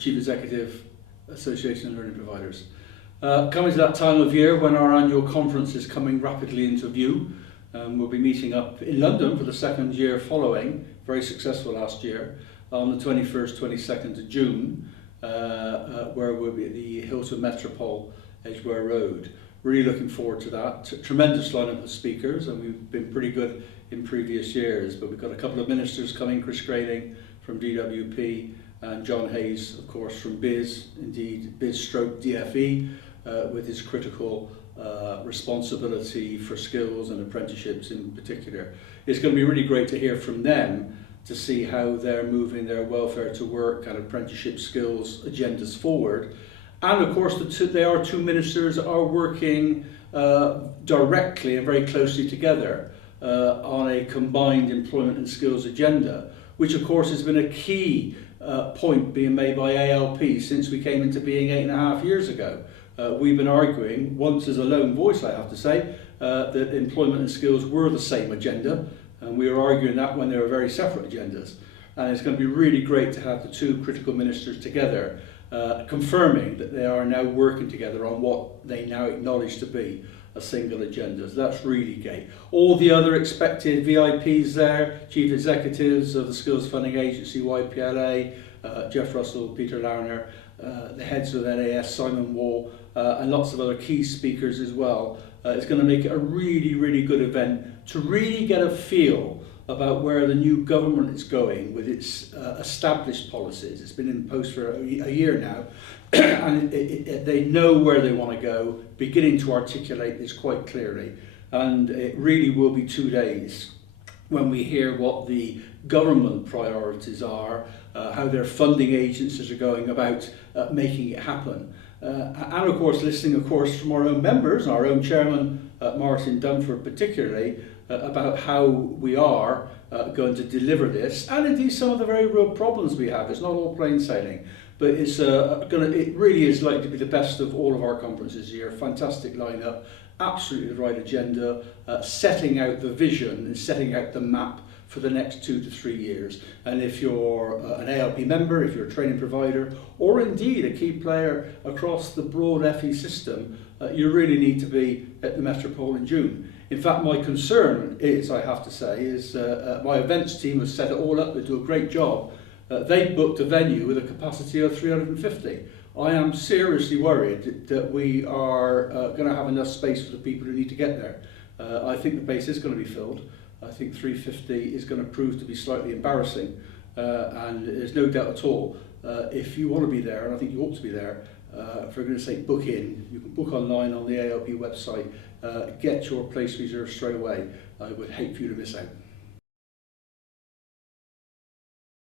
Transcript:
Chief Executive, Association of Learning Providers. Coming to that time of year when our annual conference is coming rapidly into view, we'll be meeting up in London for the second year following, very successful last year, on the 21st, 22nd of June, where we'll be at the Hilton Metropole, Edgware Road. Really looking forward to that. Tremendous lineup of speakers, and we've been pretty good in previous years, but we've got a couple of ministers coming, Chris Grading from DWP and John Hayes, of course, from BIS, indeed BIS stroke DFE, with his critical responsibility for skills and apprenticeships in particular. It's going to be really great to hear from them to see how they're moving their welfare to work and apprenticeship skills agendas forward. And of course, they are two ministers that are working directly and very closely together on a combined employment and skills agenda, which of course has been a key point being made by ALP since we came into being 8.5 years ago. We've been arguing, once as a lone voice I have to say, that employment and skills were the same agenda, and we were arguing that when they were very separate agendas. And it's going to be really great to have the two critical ministers together, confirming that they are now working together on what they now acknowledge to be a single agenda. So that's really great. All the other expected VIPs there, chief executives of the Skills Funding Agency, YPLA, Jeff Russell, Peter Larner, the heads of NAS, Simon Wall, and lots of other key speakers as well. It's going to make it a really, really good event to really get a feel about where the new government is going with its established policies. It's been in post for a year now, and they know where they want to go, beginning to articulate this quite clearly. And it really will be 2 days when we hear what the government priorities are, how their funding agencies are going about making it happen. And of course, listening of course from our own members, our own chairman, Martin Dunford particularly, about how we are going to deliver this, and indeed some of the very real problems we have. It's not all plain sailing, but it's it really is likely to be the best of all of our conferences here. Fantastic lineup, absolutely the right agenda, setting out the vision and setting out the map for the next 2 to 3 years. And if you're an ALP member, if you're a training provider, or indeed a key player across the broad FE system, you really need to be at the Metropole in June. In fact, my concern is, I have to say, is my events team has set it all up. They do a great job. They booked a venue with a capacity of 350. I am seriously worried that we are going to have enough space for the people who need to get there. I think the place is going to be filled. I think 350 is going to prove to be slightly embarrassing, and there's no doubt at all, if you want to be there, and I think you ought to be there, for goodness sake, book in. You can book online on the ALP website, get your place reserved straight away. I would hate for you to miss out.